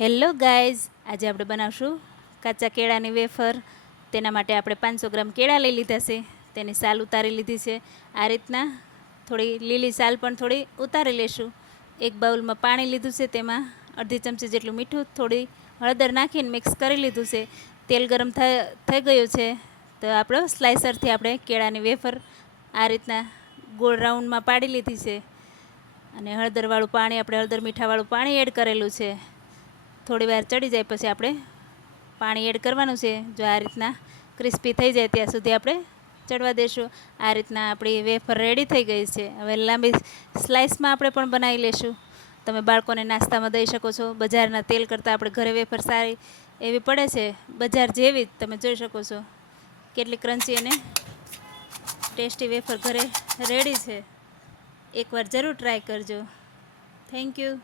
Hello guys, આજે આપણે બનાવશું કાચા કેળાની વેફર. તેના માટે આપણે 500 ગ્રામ કેળા લઈ લીધા છે. તેની સાલ ઉતારી લીધી છે. આ રીતના થોડી લીલી સાલ પણ થોડી ઉતારી લેશું. એક બાઉલમાં પાણી લીધું છે, તેમાં અડધી ચમચી જેટલું મીઠું, થોડી હળદર નાખીને મિક્સ કરી લીધું છે. તેલ ગરમ થઈ ગયું છે તો આપણે સ્લાઇસરથી આપણે કેળાની વેફર આ રીતના ગોળ રાઉન્ડમાં પાડી લીધી છે. અને હળદરવાળું પાણી, આપણે હળદર મીઠાવાળું પાણી એડ કરેલું છે. થોડી વાર ચડી જાય પછી આપણે પાણી એડ કરવાનું છે. જો આ રીતના ક્રિસ્પી થઈ જાય ત્યાં સુધી આપણે ચડવા દઈશું. આ રીતના આપણી વેફર રેડી થઈ ગઈ છે. હવે લાંબી સ્લાઇસમાં આપણે પણ બનાવી લઈશું. તમે બાળકોને નાસ્તામાં દઈ શકો છો. બજારના તેલ કરતાં આપણે ઘરે વેફર સારી એવી પડે છે, બજાર જેવી જ. તમે જોઈ શકો છો કેટલી ક્રન્ચી અને ટેસ્ટી વેફર ઘરે રેડી છે. એકવાર જરૂર ટ્રાય કરજો. Thank you.